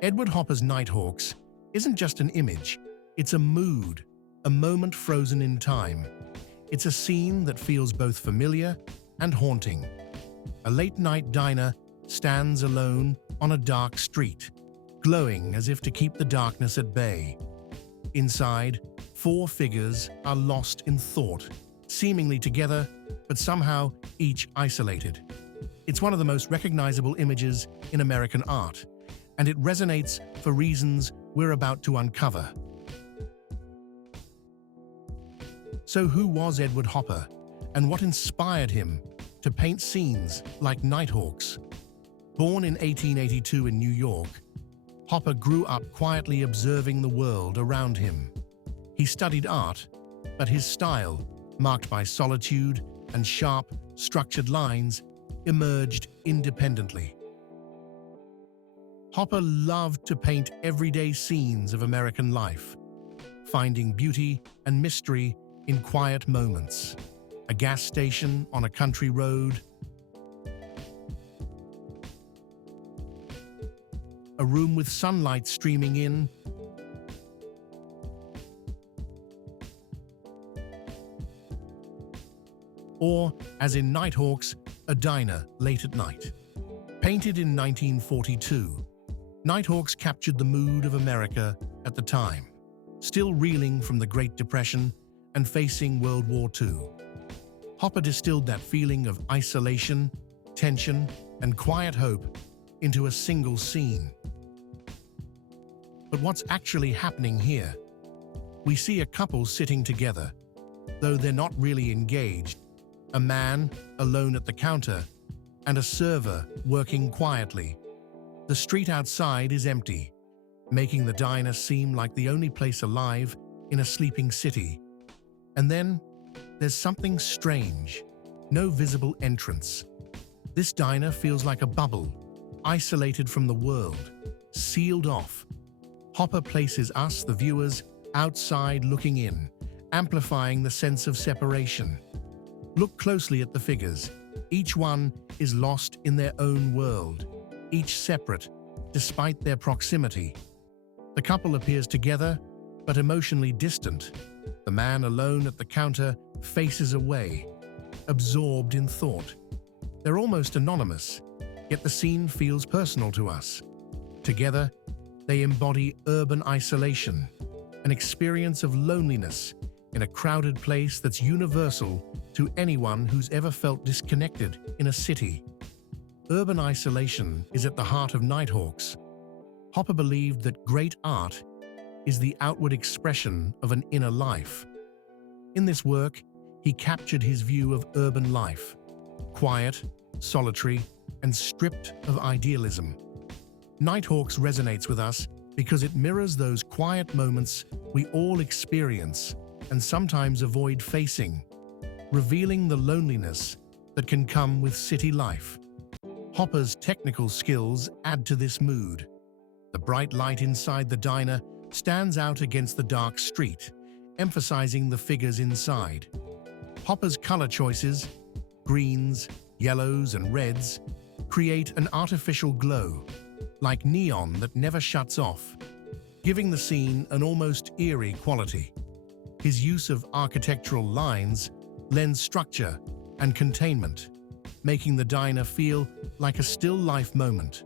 Edward Hopper's Nighthawks isn't just an image, it's a mood, a moment frozen in time. It's a scene that feels both familiar and haunting. A late-night diner stands alone on a dark street, glowing as if to keep the darkness at bay. Inside, four figures are lost in thought, seemingly together, but somehow each isolated. It's one of the most recognizable images in American art, and it resonates for reasons we're about to uncover. So who was Edward Hopper, and what inspired him to paint scenes like Nighthawks? Born in 1882 in New York, Hopper grew up quietly observing the world around him. He studied art, but his style, marked by solitude and sharp, structured lines, emerged independently. Hopper loved to paint everyday scenes of American life, finding beauty and mystery in quiet moments. A gas station on a country road, a room with sunlight streaming in, or, as in Nighthawks, a diner late at night. Painted in 1942, Nighthawks captured the mood of America at the time, still reeling from the Great Depression and facing World War II. Hopper distilled that feeling of isolation, tension, and quiet hope into a single scene. But what's actually happening here? We see a couple sitting together, though they're not really engaged. A man alone at the counter, and a server working quietly. The street outside is empty, making the diner seem like the only place alive in a sleeping city. And then, there's something strange. No visible entrance. This diner feels like a bubble, isolated from the world, sealed off. Hopper places us, the viewers, outside looking in, amplifying the sense of separation. Look closely at the figures. Each one is lost in their own world, each separate, despite their proximity. The couple appears together, but emotionally distant. The man alone at the counter faces away, absorbed in thought. They're almost anonymous, yet the scene feels personal to us. Together, they embody urban isolation, an experience of loneliness in a crowded place that's universal to anyone who's ever felt disconnected in a city. Urban isolation is at the heart of Nighthawks. Hopper believed that great art is the outward expression of an inner life. In this work, he captured his view of urban life, quiet, solitary, and stripped of idealism. Nighthawks resonates with us because it mirrors those quiet moments we all experience and sometimes avoid facing, revealing the loneliness that can come with city life. Hopper's technical skills add to this mood. The bright light inside the diner stands out against the dark street, emphasizing the figures inside. Hopper's color choices, greens, yellows, and reds, create an artificial glow, like neon that never shuts off, giving the scene an almost eerie quality. His use of architectural lines lends structure and containment, making the diner feel like a still life moment.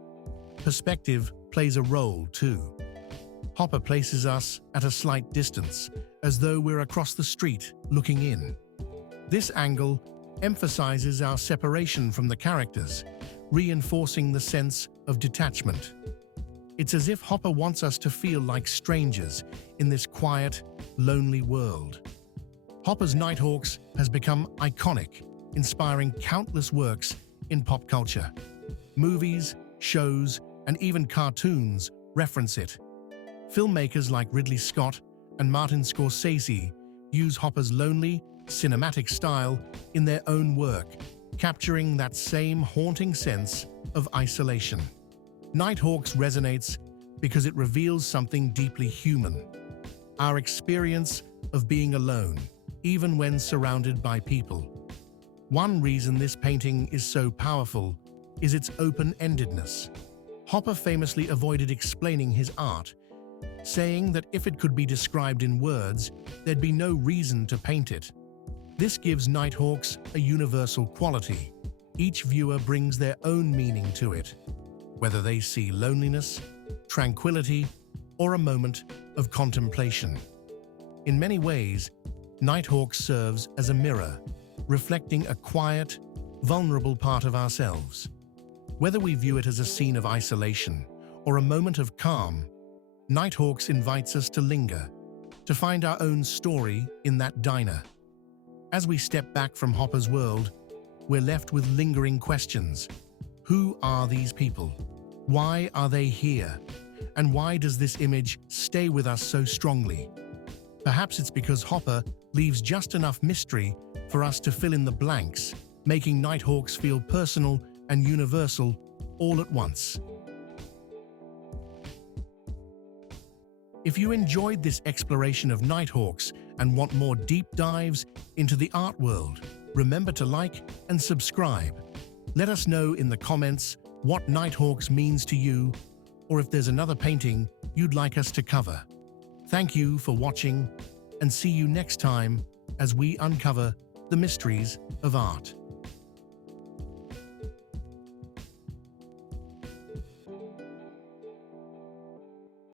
Perspective plays a role too. Hopper places us at a slight distance, as though we're across the street looking in. This angle emphasizes our separation from the characters, reinforcing the sense of detachment. It's as if Hopper wants us to feel like strangers in this quiet, lonely world. Hopper's Nighthawks has become iconic, inspiring countless works in pop culture. Movies, shows, and even cartoons reference it. Filmmakers like Ridley Scott and Martin Scorsese use Hopper's lonely, cinematic style in their own work, capturing that same haunting sense of isolation. Nighthawks resonates because it reveals something deeply human. Our experience of being alone, even when surrounded by people. One reason this painting is so powerful is its open-endedness. Hopper famously avoided explaining his art, saying that if it could be described in words, there'd be no reason to paint it. This gives Nighthawks a universal quality. Each viewer brings their own meaning to it, whether they see loneliness, tranquility, or a moment of contemplation. In many ways, Nighthawks serves as a mirror, reflecting a quiet, vulnerable part of ourselves. Whether we view it as a scene of isolation or a moment of calm, Nighthawks invites us to linger, to find our own story in that diner. As we step back from Hopper's world, we're left with lingering questions. Who are these people? Why are they here? And why does this image stay with us so strongly? Perhaps it's because Hopper leaves just enough mystery for us to fill in the blanks, making Nighthawks feel personal and universal all at once. If you enjoyed this exploration of Nighthawks and want more deep dives into the art world, remember to like and subscribe. Let us know in the comments what Nighthawks means to you, or if there's another painting you'd like us to cover. Thank you for watching, and see you next time as we uncover the mysteries of art.